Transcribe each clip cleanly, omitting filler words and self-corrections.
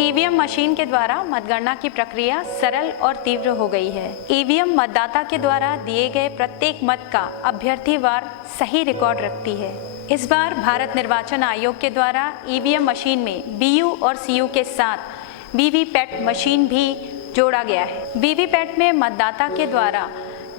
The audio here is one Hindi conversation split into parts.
ईवीएम मशीन के द्वारा मतगणना की प्रक्रिया सरल और तीव्र हो गई है। ईवीएम मतदाता के द्वारा दिए गए प्रत्येक मत का अभ्यर्थीवार सही रिकॉर्ड रखती है। इस बार भारत निर्वाचन आयोग के द्वारा ईवीएम मशीन में बीयू और सीयू के साथ वीवीपैट मशीन भी जोड़ा गया है। वीवीपैट में मतदाता के द्वारा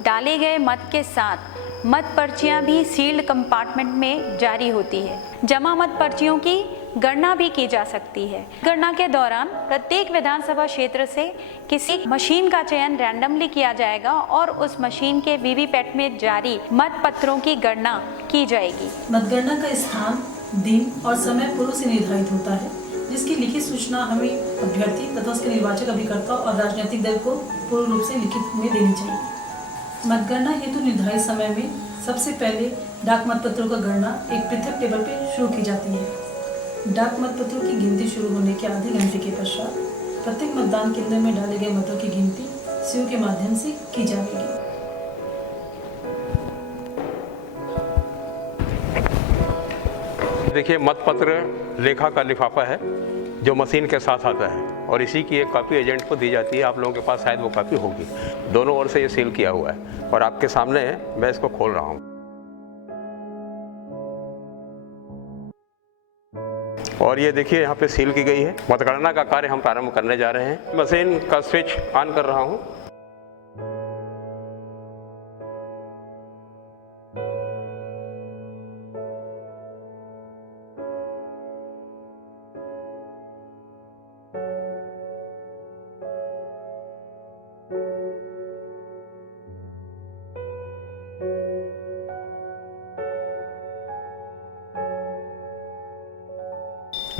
डाले गए मत के साथ मत पर्चियां भी सील्ड कंपार्टमेंट में जारी होती है। जमा मत पर्चियों की गणना भी की जा सकती है। गणना के दौरान प्रत्येक विधानसभा क्षेत्र से किसी मशीन का चयन रैंडमली किया जाएगा और उस मशीन के वीवीपैट में जारी मत पत्रों की गणना की जाएगी। मतगणना का स्थान, दिन और समय पूर्व से निर्धारित होता है, जिसकी लिखित सूचना हमें अभ्यर्थी तथा उसके निर्वाचक अभिकर्ता और राजनीतिक दल को पूर्ण रूप से लिखित में देनी चाहिए। मतगणना हेतु निर्धारित समय में सबसे पहले डाक मतपत्रों का गणना एक पृथक टेबल पर शुरू की जाती है। डाक मतपत्रों की गिनती शुरू होने के आधे घंटे के पश्चात प्रत्येक मतदान केंद्र में डाले गए मतों की गिनती सीयू के माध्यम से की जाएगी। देखिए, मतपत्र लेखा का लिफाफा है जो मशीन के साथ आता है और इसी की एक कॉपी एजेंट को दी जाती है। आप लोगों के पास शायद वो कॉपी होगी। दोनों ओर से ये सील किया हुआ है और आपके सामने मैं इसको खोल रहा हूँ और ये देखिए यहाँ पे सील की गई है। मतगणना का कार्य हम प्रारंभ करने जा रहे हैं। मशीन का स्विच ऑन कर रहा हूँ।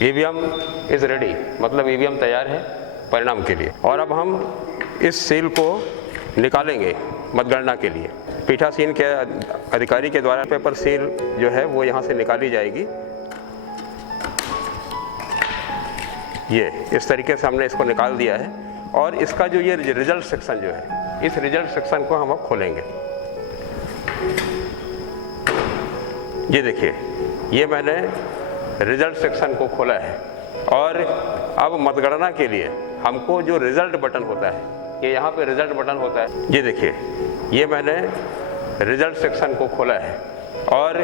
ईवीएम इज रेडी, मतलब ईवीएम तैयार है परिणाम के लिए। और अब हम इस सील को निकालेंगे मतगणना के लिए। पीठासीन के अधिकारी के द्वारा पेपर सील जो है वो यहाँ से निकाली जाएगी। ये इस तरीके से हमने इसको निकाल दिया है और इसका जो ये रिजल्ट सेक्शन जो है, इस रिजल्ट सेक्शन को हम अब खोलेंगे। ये देखिए, ये मैंने रिजल्ट सेक्शन को खोला है और अब मतगणना के लिए हमको जो रिजल्ट बटन होता है, ये यहाँ पे रिजल्ट बटन होता है। ये देखिए, ये मैंने रिजल्ट सेक्शन को खोला है और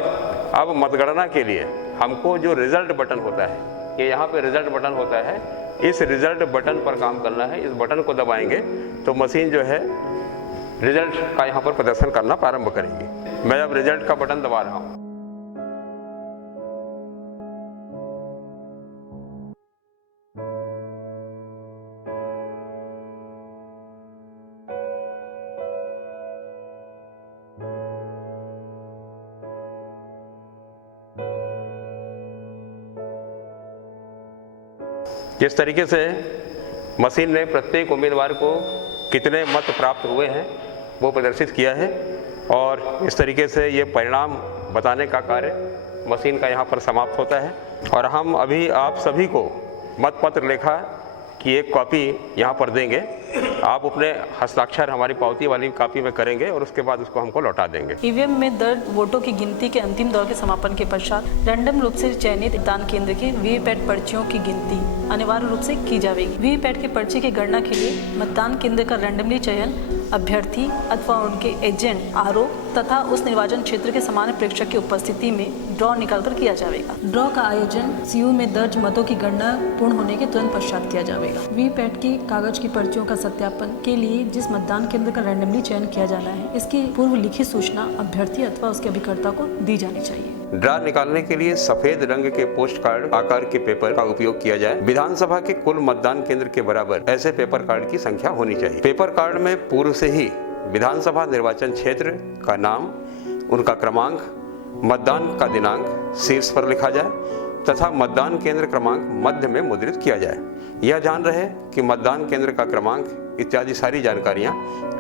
अब मतगणना के लिए हमको जो रिजल्ट बटन होता है, ये यहाँ पे रिजल्ट बटन होता है। इस रिजल्ट बटन पर काम करना है। इस बटन को दबाएंगे तो मशीन जो है रिजल्ट का यहाँ पर प्रदर्शन करना प्रारंभ करेगी। मैं अब रिजल्ट का बटन दबा रहा हूँ। जिस तरीके से मशीन ने प्रत्येक उम्मीदवार को कितने मत प्राप्त हुए हैं वो प्रदर्शित किया है और इस तरीके से ये परिणाम बताने का कार्य मशीन का यहाँ पर समाप्त होता है। और हम अभी आप सभी को मतपत्र लेखा की एक कॉपी यहाँ पर देंगे। आप अपने हस्ताक्षर हमारी पावती वाली कॉपी में करेंगे और उसके बाद उसको हमको लौटा देंगे। ईवीएम में दर्ज वोटों की गिनती के अंतिम दौर के समापन के पश्चात रैंडम रूप से चयनित मतदान केंद्र की वीवीपैट पर्चियों की गिनती अनिवार्य रूप से की जाएगी। वीवीपैट की पर्ची की गणना के लिए मतदान केंद्र का रैंडमली चयन अभ्यर्थी अथवा उनके एजेंट आरओ तथा उस निर्वाचन क्षेत्र के सामान्य प्रेक्षक की उपस्थिति में ड्रॉ निकालकर किया जाएगा। ड्रॉ का आयोजन सीयू में दर्ज मतों की गणना पूर्ण होने के तुरंत पश्चात किया जाएगा। वीवीपैट की कागज की पर्चियों का सत्यापन के लिए जिस मतदान केंद्र का रैंडमली चयन किया जाना है, इसकी पूर्व लिखित सूचना अभ्यर्थी अथवा उसके अभिकर्ता को दी जानी चाहिए। ड्रा निकालने के लिए सफेद रंग के पोस्ट कार्ड आकार के पेपर का उपयोग किया जाए। विधानसभा के कुल मतदान केंद्र के बराबर ऐसे पेपर कार्ड की संख्या होनी चाहिए। पेपर कार्ड में पूर्व से ही विधानसभा निर्वाचन क्षेत्र का नाम, उनका क्रमांक, मतदान का दिनांक शीर्ष पर लिखा जाए तथा मतदान केंद्र क्रमांक मध्य में मुद्रित किया जाए। यह ध्यान रहे कि मतदान केंद्र का क्रमांक इत्यादि सारी जानकारियां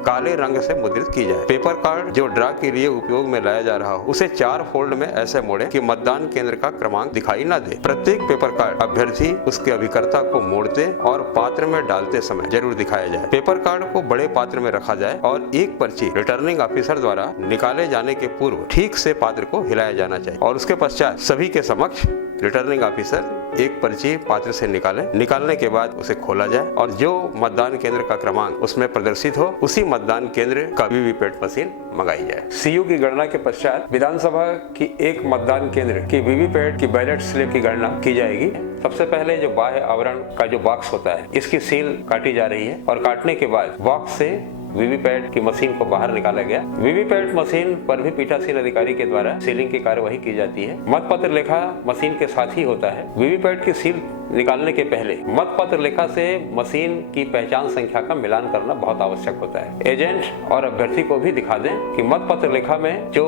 काले रंग से मुद्रित की जाए। पेपर कार्ड जो ड्रा के लिए उपयोग में लाया जा रहा हो उसे 4 फोल्ड में ऐसे मोड़े कि मतदान केंद्र का क्रमांक दिखाई न दे। प्रत्येक पेपर कार्ड अभ्यर्थी उसके अभिकर्ता को मोड़ते और पात्र में डालते समय जरूर दिखाया जाए। पेपर कार्ड को बड़े पात्र में रखा जाए और एक पर्ची रिटर्निंग ऑफिसर द्वारा निकाले जाने के पूर्व ठीक से पात्र को हिलाया जाना चाहिए और उसके पश्चात सभी के समक्ष रिटर्निंग ऑफिसर एक पर्ची पात्र से निकालने के बाद उसे खोला जाए और जो मतदान केंद्र का क्रमांक उसमें प्रदर्शित हो उसी मतदान केंद्र का वीवीपैट मशीन मंगाई जाए। सीयू की गणना के पश्चात विधानसभा की एक मतदान केंद्र की वीवीपैट की बैलेट स्लिप की गणना की जाएगी। सबसे पहले जो बाह्य आवरण का जो बॉक्स होता है इसकी सील काटी जा रही है और काटने के बाद बॉक्स से वीवीपैट की मशीन को बाहर निकाला गया। वीवीपैट मशीन पर भी पीठासीन अधिकारी के द्वारा सीलिंग की कार्यवाही की जाती है। मतपत्र लेखा मशीन के साथ ही होता है। वीवीपैट की सील निकालने के पहले मतपत्र लेखा से मशीन की पहचान संख्या का मिलान करना बहुत आवश्यक होता है। एजेंट और अभ्यर्थी को भी दिखा दें कि मतपत्र लेखा में जो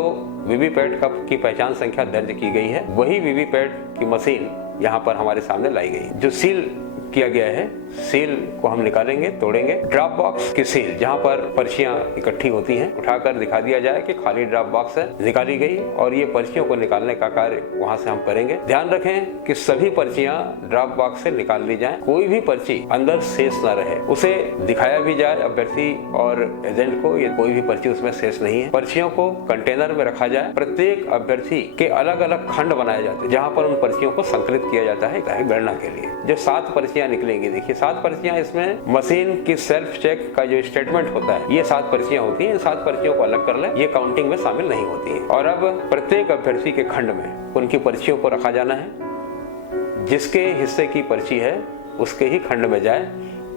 वीवीपैट की पहचान संख्या दर्ज की गई है वही वीवीपैट की मशीन यहाँ पर हमारे सामने लाई गई। जो सील किया गया है सील को हम निकालेंगे, तोड़ेंगे। ड्रॉप बॉक्स की सील जहां पर पर्चियां इकट्ठी होती हैं उठाकर दिखा दिया जाए कि खाली ड्रॉप बॉक्स है, निकाली गई और ये पर्चियों को निकालने का कार्य वहां से हम करेंगे। ध्यान रखें कि सभी पर्चियां ड्रॉप बॉक्स से निकाल ली जाएं, कोई भी पर्ची अंदर शेष न रहे। उसे दिखाया भी जाए अभ्यर्थी और एजेंट को ये कोई भी पर्ची उसमें शेष नहीं है। पर्चियों को कंटेनर में रखा जाए। प्रत्येक अभ्यर्थी के अलग अलग खंड बनाए जाते हैं जहाँ पर उन पर्चियों को संकलित किया जाता है गणना के लिए। जो 7 पर्चियां निकलेंगी, देखिए 7 पर्चियां इसमें मशीन की सेल्फ चेक का जो स्टेटमेंट होता है ये 7 पर्चियां होती हैं। इन 7 पर्चियों को अलग कर लें, ये काउंटिंग में शामिल नहीं होती है। और अब प्रत्येक अभ्यर्थी के खंड में उनकी पर्चियों को रखा जाना है। जिसके हिस्से की पर्ची है उसके ही खंड में जाए,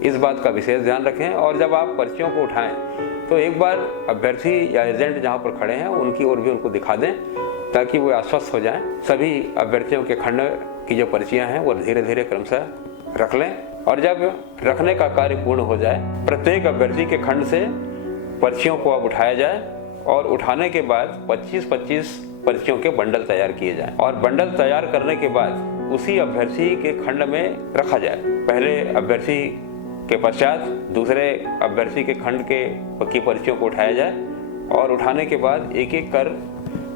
इस बात का विशेष ध्यान रखें। और जब आप पर्चियों को उठाएं तो एक बार अभ्यर्थी या एजेंट जहाँ पर खड़े हैं उनकी ओर भी उनको दिखा दें ताकि वो आश्वस्त हो जाएं। सभी अभ्यर्थियों के खंड की जो पर्चियां हैं वो धीरे धीरे क्रमशः रख लें और जब रखने का कार्य पूर्ण हो जाए प्रत्येक अभ्यर्थी के खंड से पर्चियों को अब उठाया जाए और उठाने के बाद 25-25 पर्चियों के बंडल तैयार किए जाएं और बंडल तैयार करने के बाद उसी अभ्यर्थी के खंड में रखा जाए। पहले अभ्यर्थी के पश्चात दूसरे अभ्यर्थी के खंड की पर्चियों को उठाया जाए और उठाने के बाद एक एक कर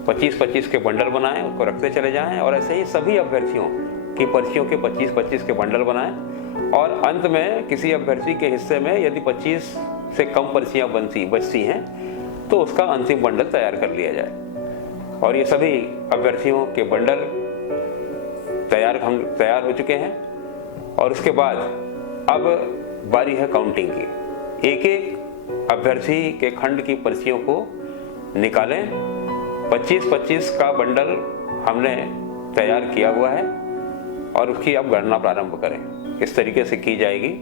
25-25 के बंडल बनाएं, उसको रखते चले जाएं और ऐसे ही सभी अभ्यर्थियों की पर्चियों के 25-25 के बंडल बनाएं और अंत में किसी अभ्यर्थी के हिस्से में यदि 25 से कम पर्चियां बचती हैं तो उसका अंतिम बंडल तैयार कर लिया जाए। और ये सभी अभ्यर्थियों के बंडल तैयार हो चुके हैं और उसके बाद अब बारी है काउंटिंग की। एक एक अभ्यर्थी के खंड की पर्चियों को निकालें। 25-25 का बंडल हमने तैयार किया हुआ है और उसकी अब गणना प्रारंभ करें। इस तरीके से की जाएगी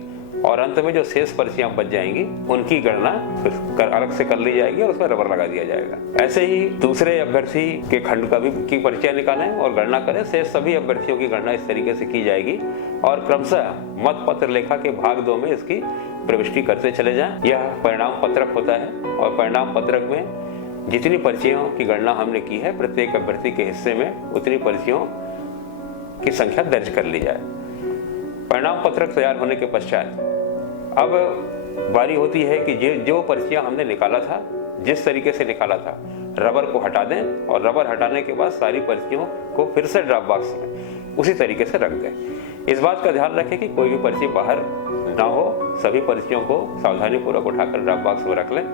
और अंत में जो शेष पर्चियां बच जाएंगी उनकी गणना अलग से कर ली जाएगी और उसमें रबर लगा दिया जाएगा। ऐसे ही दूसरे अभ्यर्थी के खंड की पर्चियां निकालें और गणना करें। शेष सभी अभ्यर्थियों की गणना इस तरीके से की जाएगी और क्रमशः मतपत्र लेखा के भाग 2 में इसकी प्रविष्टि करते चले जाएं। यह परिणाम पत्रक होता है और परिणाम पत्रक में जितनी पर्चियों की गणना हमने की है प्रत्येक अभ्यर्थी के हिस्से में उतनी पर्चियों की संख्या दर्ज कर ली जाए। परिणाम पत्रक तैयार होने के पश्चात अब बारी होती है कि जो पर्चियां हमने निकाला था, जिस तरीके से निकाला था, रबर को हटा दें और रबर हटाने के बाद सारी पर्चियों को फिर से ड्रॉप बॉक्स में उसी तरीके से रख दें। इस बात का ध्यान रखें कि कोई भी पर्ची बाहर ना हो। सभी पर्चियों को सावधानी पूर्वक उठाकर ड्रॉप बॉक्स में रख लें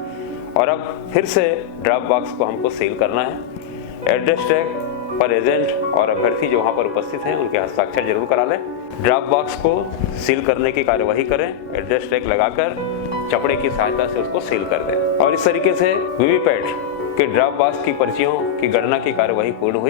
और अब फिर से ड्रॉप बॉक्स को हमको सील करना है। एड्रेस टैग पर एजेंट और अभ्यर्थी जो वहाँ पर उपस्थित हैं उनके हस्ताक्षर जरूर करा लें। ड्रॉप बॉक्स को सील करने की कार्यवाही करें। एड्रेस टैग लगाकर चपड़े की सहायता से उसको सील कर दें और इस तरीके से वीवीपैट के ड्रॉप बॉक्स की पर्चियों की गणना की कार्यवाही पूर्ण हुई।